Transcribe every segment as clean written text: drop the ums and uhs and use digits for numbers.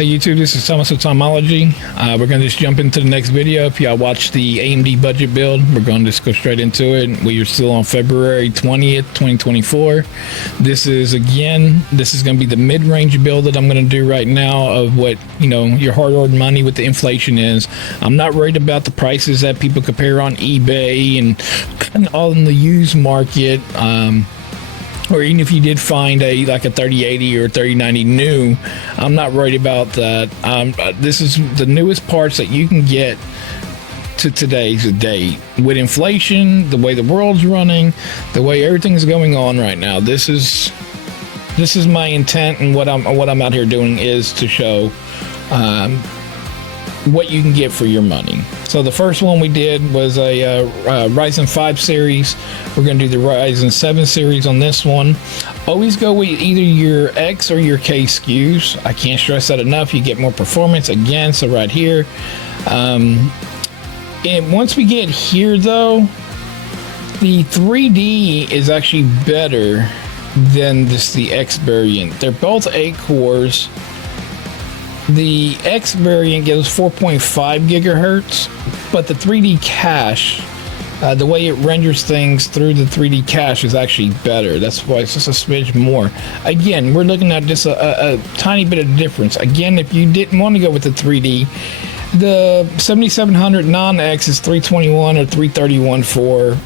Hi YouTube, this is Thomas of Tomology. We're going to just jump into the next video. If y'all watch the AMD budget build, we're going to just go straight into it. We are still on February 20th, 2024. This is going to be the mid-range build that I'm going to do right now of what, your hard-earned money with the inflation is. I'm not worried about the prices that people compare on eBay and all in the used market. Or even if you did find a 3080 or 3090 new, I'm not worried about that. This is the newest parts that you can get to today's date. With inflation, the way the world's running, the way everything's going on right now, this is my intent, and what I'm out here doing is to show what you can get for your money. So the first one we did was a Ryzen 5 series. We're going to do the Ryzen 7 series on this one. Always go with either your X or your K SKUs. I can't stress that enough. You get more performance again. So right here. And once we get here though, the 3D is actually better than the X variant. They're both 8 cores. The X variant gives 4.5 gigahertz, but the 3D cache, the way it renders things through the 3D cache is actually better. That's why it's just a smidge more. Again, we're looking at just a tiny bit of difference. Again, if you didn't want to go with the 3D, the 7700 non-X is 321 or 331 for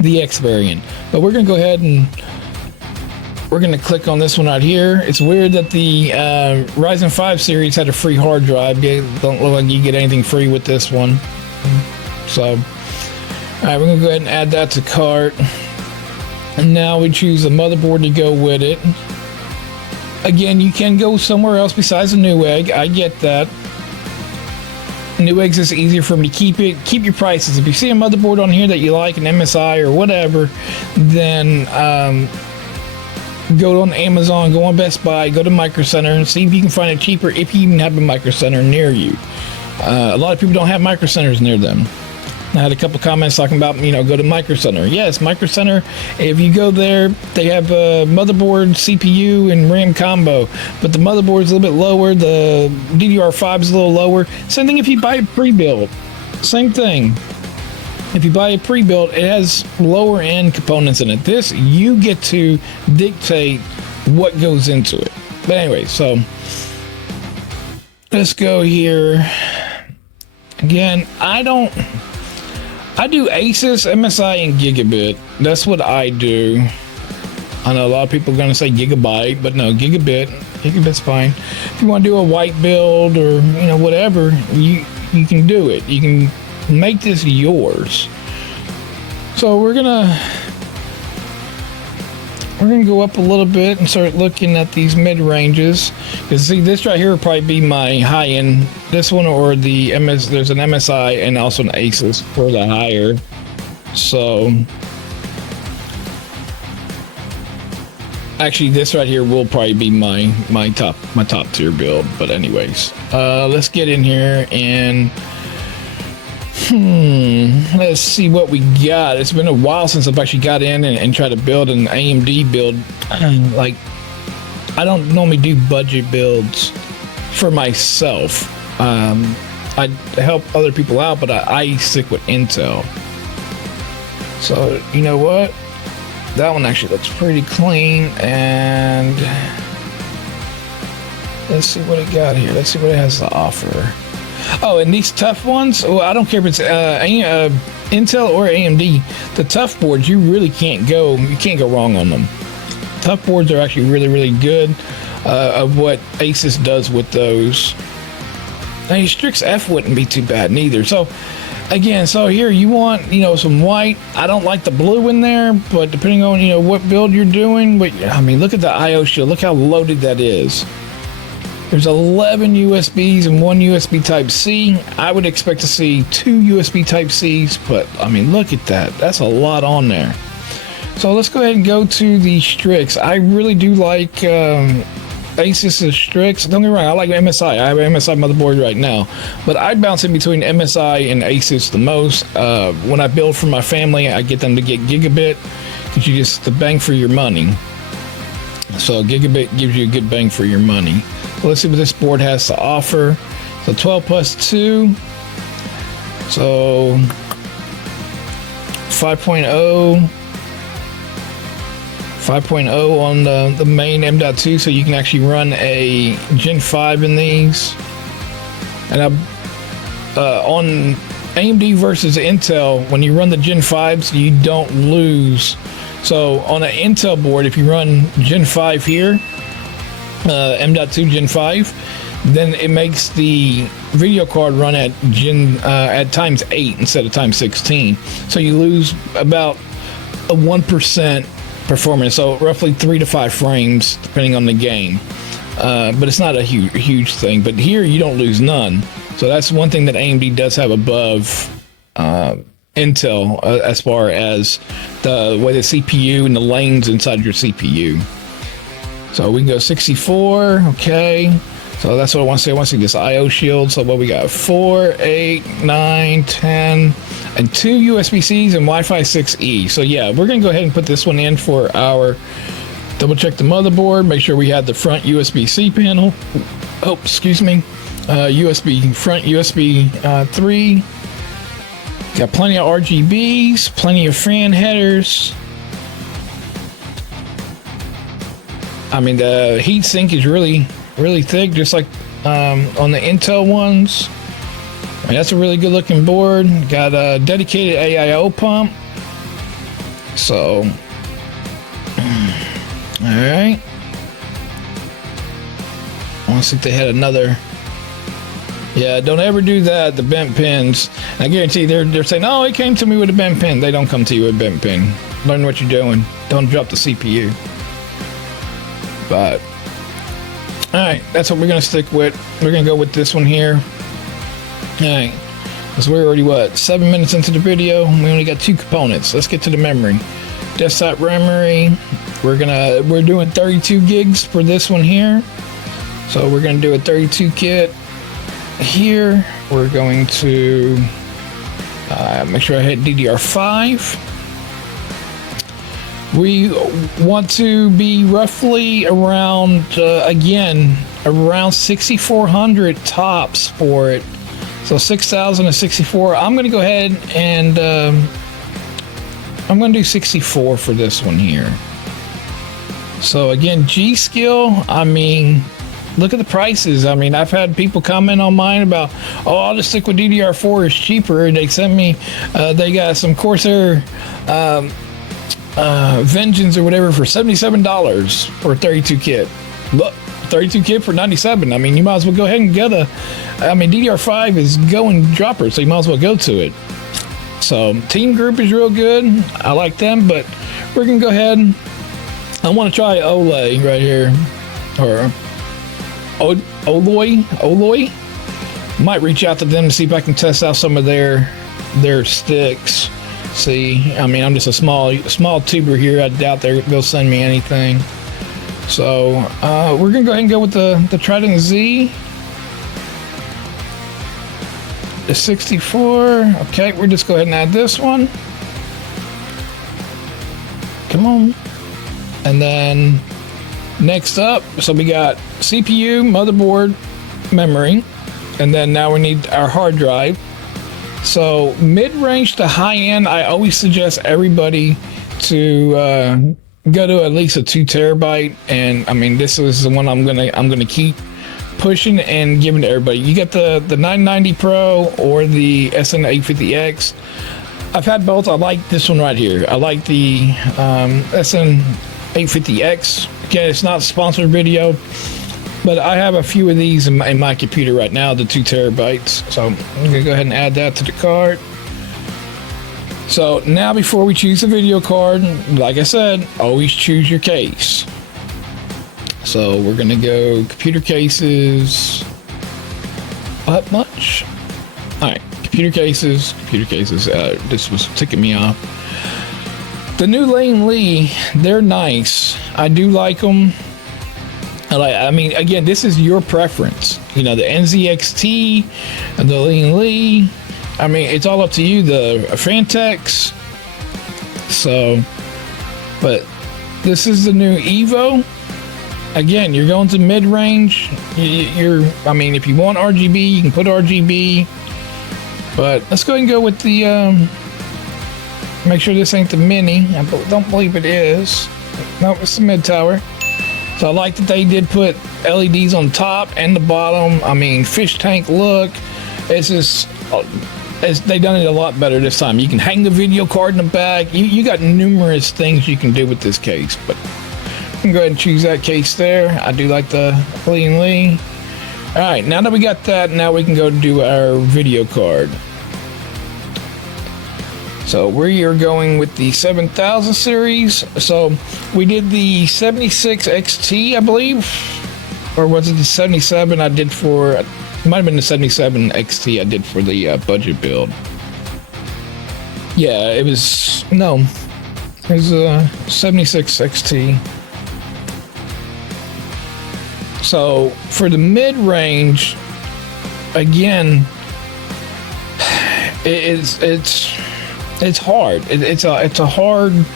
the X variant. But we're going to go ahead and we're going to click on this one right here. It's weird that the Ryzen 5 series had a free hard drive. It don't look like you get anything free with this one. So, all right, we're going to go ahead and add that to cart. And now we choose a motherboard to go with it. Again, you can go somewhere else besides the Newegg. I get that. Newegg's is easier for me to keep your prices. If you see a motherboard on here that you like, an MSI or whatever, then go on Amazon, go on Best Buy, go to Micro Center and see if you can find it cheaper if you even have a Micro Center near you. A lot of people don't have Micro Centers near them. I had a couple comments talking about, go to Micro Center. Yes, Micro Center, if you go there, they have a motherboard, CPU, and RAM combo, but the motherboard is a little bit lower, the DDR5 is a little lower. Same thing if you buy a pre-built. Same thing. If you buy a pre-built, it has lower end components in it. This, you get to dictate what goes into it. But anyway, so let's go here. Again, I do Asus, MSI, and Gigabit. That's what I do. I know a lot of people are going to say Gigabyte, but no, Gigabit. Gigabit's fine. If you want to do a white build or, whatever, you can do it. You can make this yours. So we're gonna go up a little bit and start looking at these mid ranges. Because see, this right here will probably be my high end. This one or the there's an MSI and also an Asus for the higher. So actually, this right here will probably be my top tier build. But anyways, let's get in here and let's see what we got. It's been a while since I've actually got in and tried to build an AMD build. Like, I don't normally do budget builds for myself. I help other people out, but I stick with Intel. So, you know what? That one actually looks pretty clean, and let's see what it got here. Let's see what it has to offer. Oh, and these tough ones, well, I don't care if it's Intel or AMD, the tough boards, you really can't go wrong on them. Tough boards are actually really, really good of what Asus does with those. Now, Strix F wouldn't be too bad neither. So, again, here you want, some white. I don't like the blue in there, but depending on, what build you're doing, but I mean, look at the I/O shield. Look how loaded that is. There's 11 USBs and 1 USB Type-C. I would expect to see 2 USB Type-Cs, but I mean, look at that. That's a lot on there. So let's go ahead and go to the Strix. I really do like Asus's Strix. Don't get me wrong, I like MSI. I have an MSI motherboard right now, but I bounce in between MSI and Asus the most. When I build for my family, I get them to get Gigabit because you just the bang for your money. So Gigabit gives you a good bang for your money. Let's see what this board has to offer. So 12 plus 2. So 5.0. 5.0 on the main M.2, so you can actually run a Gen 5 in these. And on AMD versus Intel, when you run the Gen 5s, you don't lose. So on an Intel board, if you run Gen 5 here, M.2 Gen 5, then it makes the video card run at times 8 instead of times 16. So you lose about a 1% performance, so roughly 3 to 5 frames depending on the game. But it's not a huge thing. But here you don't lose none. So that's one thing that AMD does have above Intel as far as the way the CPU and the lanes inside your CPU. So we can go 64. Okay. So that's what I want to say. I want to see this I/O shield. So what we got? 4, 8, 9, 10, and 2 USB-Cs and Wi-Fi 6E. So yeah, we're going to go ahead and put this one in for our double check the motherboard. Make sure we have the front USB-C panel. Oh, excuse me. USB front USB 3. Got plenty of RGBs, plenty of fan headers. I mean, the heat sink is really thick, just like on the Intel ones. I mean, that's a really good looking board. Got a dedicated AIO pump. So, all right. I want to see if they had another. Yeah, don't ever do that. The bent pins. I guarantee they're saying, "Oh, it came to me with a bent pin." They don't come to you with a bent pin. Learn what you're doing. Don't drop the CPU. But all right, that's what we're gonna stick with. We're gonna go with this one here. All right, because we're already 7 minutes into the video. We only got 2 components. Let's get to the memory. Desktop memory. We're doing 32 gigs for this one here. So we're gonna do a 32 kit here. We're going to make sure I hit DDR5. We want to be roughly around, again, around 6,400 tops for it. So 6,000 to 64. I'm going to go ahead and I'm going to do 64 for this one here. So again, G-Skill, I mean, look at the prices. I mean, I've had people comment on mine about, oh, I'll just stick with DDR4, it's cheaper. And they sent me, they got some Corsair Vengeance or whatever for $77 for a 32 kit. Look, 32 kit for $97. I mean, you might as well go ahead and get I mean, DDR5 is going dropper, so you might as well go to it. So Team Group is real good. I like them, but we're gonna go ahead. I want to try Olay right here, or Oloy. Might reach out to them to see if I can test out some of their sticks. See, I mean, I'm just a small tuber here. I doubt they'll send me anything. So we're gonna go ahead and go with the Trident Z. The 64. Okay, we'll just go ahead and add this one. Come on. And then next up, so we got CPU, motherboard, memory, and then now we need our hard drive. So mid-range to high-end, I always suggest everybody to go to at least a 2 terabyte. And I mean, this is the one I'm gonna keep pushing and giving to everybody. You get the 990 Pro or the SN850X. I've had both. I like this one right here. I like the SN850X. Again, it's not a sponsored video, but I have a few of these in my computer right now, the 2 terabytes. So I'm gonna go ahead and add that to the cart. So now before we choose a video card, like I said, always choose your case. So we're gonna go computer cases. What much? All right, computer cases. This was ticking me off. The new Lane Lee, they're nice. I do like them. I mean, again, this is your preference. You know, the NZXT, and the Lane Lee. I mean, it's all up to you. The Fantex. So, but this is the new Evo. again, you're going to mid-range. I mean, if you want RGB, you can put RGB. But let's go ahead and go with the, make sure this ain't the mini. I don't believe it is. No, it's the mid tower. So I like that they did put LEDs on top and the bottom. I mean, fish tank look. It's just, they done it a lot better this time. You can hang the video card in the back. You got numerous things you can do with this case. But you can go ahead and choose that case there. I do like the Lee. All right, now that we got that, now we can go do our video card. So we are going with the 7000 series. So we did the 76 XT, I believe, or was it the 77 I did for, it might have been the 77 XT I did for the budget build. Yeah, it was 76 XT. So for the mid-range, again, it's hard. It's a hard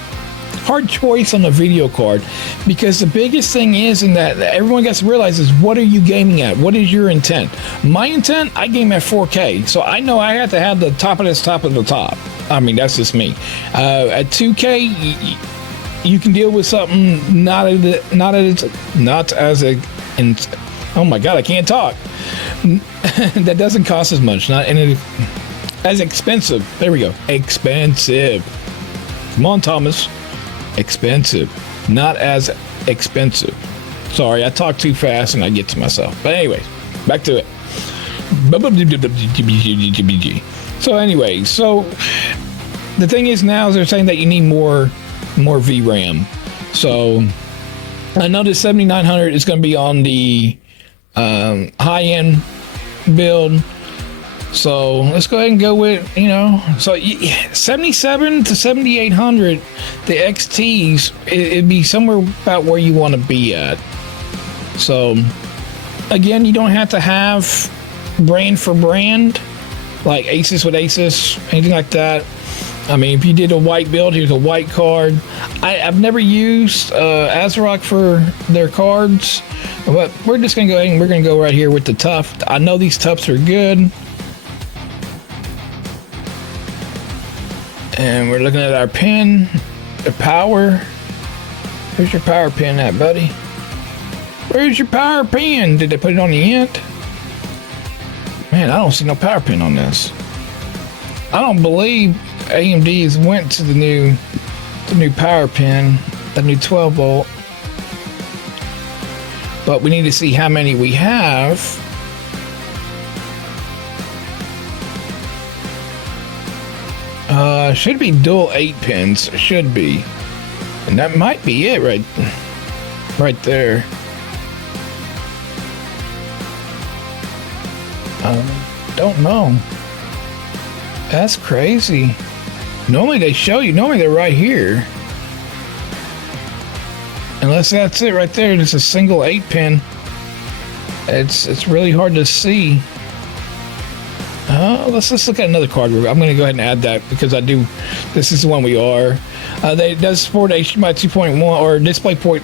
choice on the video card, because the biggest thing is in that everyone gets to realize is, what are you gaming at? What is your intent? My intent, I game at 4K, so I know I have to have the top of the top. I mean, that's just me. At 2K, you can deal with something not as oh my god, I can't talk. That doesn't cost as much, not in as expensive. There we go. Expensive. Come on, Thomas. Expensive. Not as expensive. Sorry, I talk too fast and I get to myself. But anyways, back to it. So anyway, so the thing is now is they're saying that you need more VRAM. So I know the 7900 is going to be on the high-end build. So let's go ahead and go with, so 77 to 7800, the XTs, it'd be somewhere about where you want to be at. So again, you don't have to have brand for brand, like Asus with Asus, anything like that. I mean, if you did a white build, here's a white card. I've never used ASRock for their cards, but we're just going to go ahead and we're going to go right here with the tough. I know these toughs are good. And we're looking at our pin, the power. Where's your power pin at, buddy? Where's your power pin? Did they put it on the end? Man, I don't see no power pin on this. I don't believe AMD's went to the new power pin, the new 12 volt. But we need to see how many we have. Should be dual 8 pins. Should be. And that might be it right there. Don't know. That's crazy. Normally they show you. Normally they're right here. Unless that's it right there. It's a single 8 pin. It's really hard to see. Let's look at another card. I'm going to go ahead and add that because this is the one we are. It does support HDMI 2.1 or DisplayPort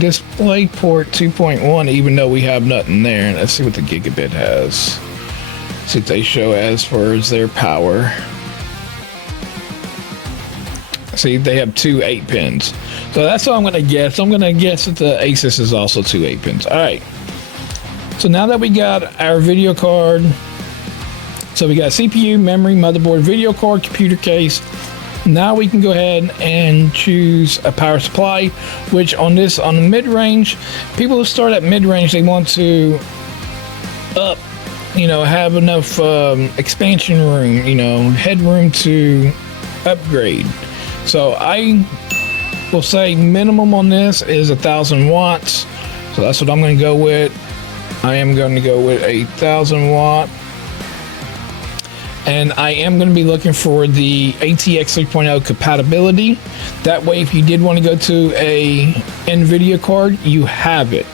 2.1, even though we have nothing there. Let's see what the gigabit has. See what they show as far as their power. See, they have 2 8 pins. So that's what I'm going to guess. I'm going to guess that the Asus is also 2 8 pins. All right. So now that we got our video card, so we got CPU, memory, motherboard, video card, computer case. Now we can go ahead and choose a power supply, which on the mid-range, people who start at mid-range, they want to have enough expansion room, headroom to upgrade. So I will say minimum on this is 1,000 watts. So that's what I'm going to go with. I am going to go with 1,000 watt. And I am going to be looking for the ATX 3.0 compatibility. That way, if you did want to go to a NVIDIA card, you have it.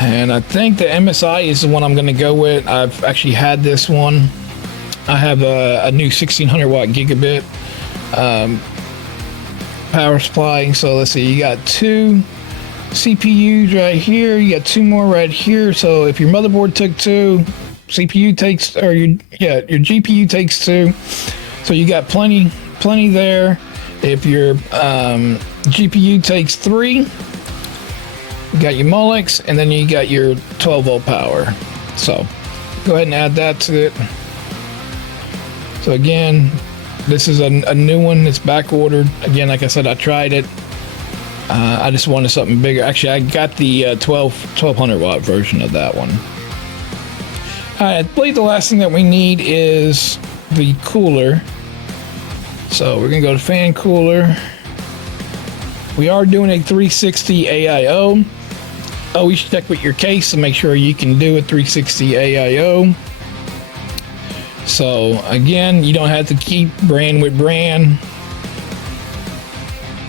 And I think the MSI is the one I'm going to go with. I've actually had this one. I have a new 1600 watt gigabit power supply. So let's see, you got 2 CPUs right here. You got 2 more right here. So if your motherboard took 2, CPU takes, or your GPU takes 2. So you got plenty there. If your GPU takes 3, you got your Molex, and then you got your 12-volt power. So go ahead and add that to it. So again, this is a new one. It's back ordered. Again, like I said, I tried it. I just wanted something bigger. Actually, I got the 1200 watt version of that one. I believe the last thing that we need is the cooler. So we're gonna go to fan cooler. We are doing a 360 AIO. Always check with your case to make sure you can do a 360 AIO. So again, you don't have to keep brand with brand.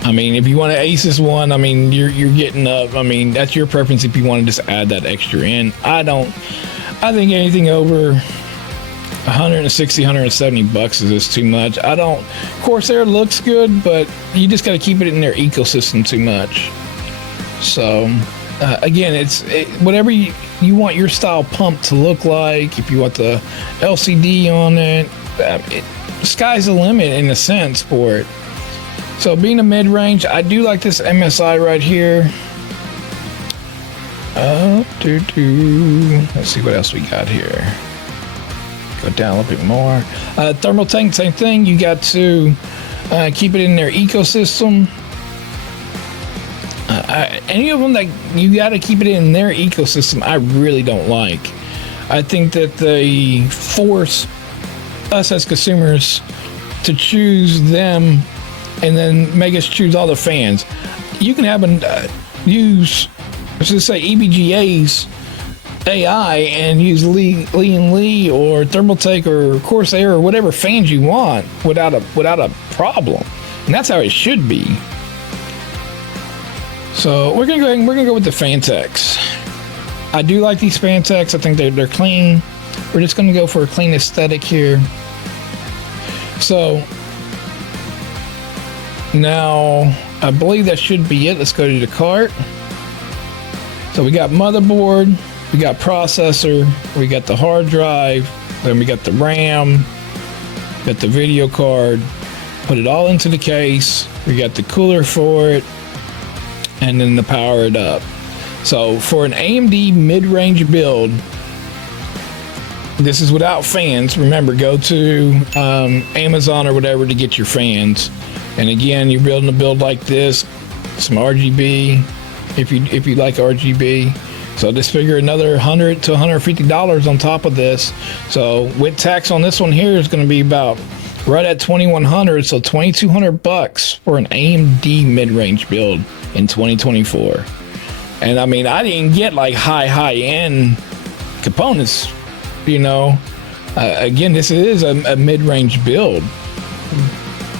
I mean, if you want to Asus one, I mean, you're getting up. I mean, that's your preference if you want to just add that extra in. I think anything over 160, 170 bucks is too much. Corsair looks good, but you just got to keep it in their ecosystem too much. So again, it's whatever you want your style pump to look like. If you want the LCD on it, the sky's the limit in a sense for it. So being a mid-range, I do like this MSI right here. Let's see what else we got here. Go down a little bit more. Thermal tank, same thing. You got to keep it in their ecosystem. Any of them that you got to keep it in their ecosystem, I really don't like. I think that they force us as consumers to choose them and then make us choose all the fans. You can have use, let's just say, EVGA's AI and use Lee and Lee or Thermaltake or Corsair or whatever fans you want without a problem, and that's how it should be. So we're gonna go ahead and we're gonna go with the Fantex. I do like these Fantex. I think they're clean. We're just gonna go for a clean aesthetic here. So now I believe that should be it. Let's go to the cart. So we got motherboard, we got processor, we got the hard drive, then we got the RAM, got the video card, put it all into the case, we got the cooler for it, and then the power it up. So for an AMD mid-range build, this is without fans. Remember, go to Amazon or whatever to get your fans. And again, you're building a build like this, some RGB, if you like RGB. So just figure another $100 to $150 on top of this. So with tax on this one here is going to be about right at $2,100, so $2,200 for an AMD mid-range build in 2024. And I mean, I didn't get like high-end components, you know. Again, this is a mid-range build.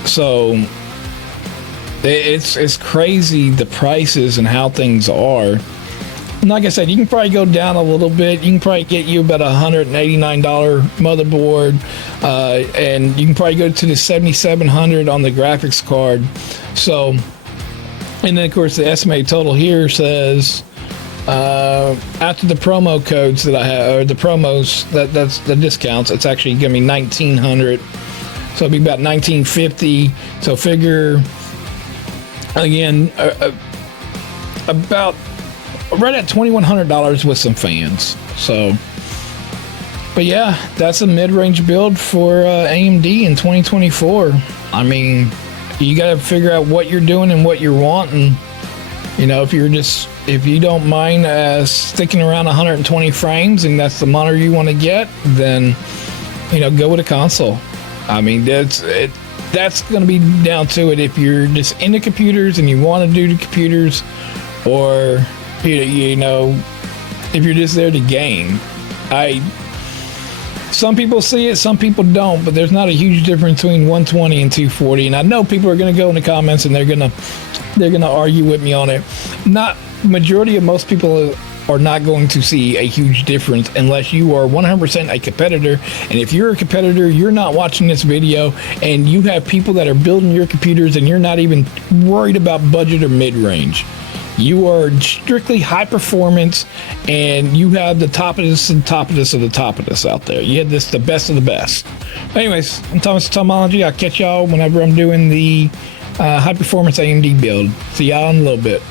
So it's crazy the prices and how things are. And like I said, you can probably go down a little bit. You can probably get you about $189 motherboard, and you can probably go to the $7,700 on the graphics card. So, and then of course the estimated total here says after the promo codes that I have, or the promos, that's the discounts, it's actually gonna be $1,900. So it'll be about $1,950. So figure again about right at $2,100 with some fans. So, but yeah, that's a mid-range build for AMD in 2024. I mean, you got to figure out what you're doing and what you're wanting. You know, if you don't mind sticking around 120 frames and that's the monitor you want to get, then, you know, go with a console. I mean, that's going to be down to it. If you're just into computers and you want to do the computers, or you know, if you're just there to game. Some people see it, some people don't, but there's not a huge difference between 120 and 240. And I know people are going to go in the comments and they're going to argue with me on it. Not majority of most people are not going to see a huge difference unless you are 100% a competitor. And if you're a competitor, you're not watching this video and you have people that are building your computers and you're not even worried about budget or mid-range. You are strictly high performance, and you have the top of this and top of this of the top of this out there. You have this, the best of the best. Anyways, I'm Thomas Tomology. I'll catch y'all whenever I'm doing the high performance AMD build. See y'all in a little bit.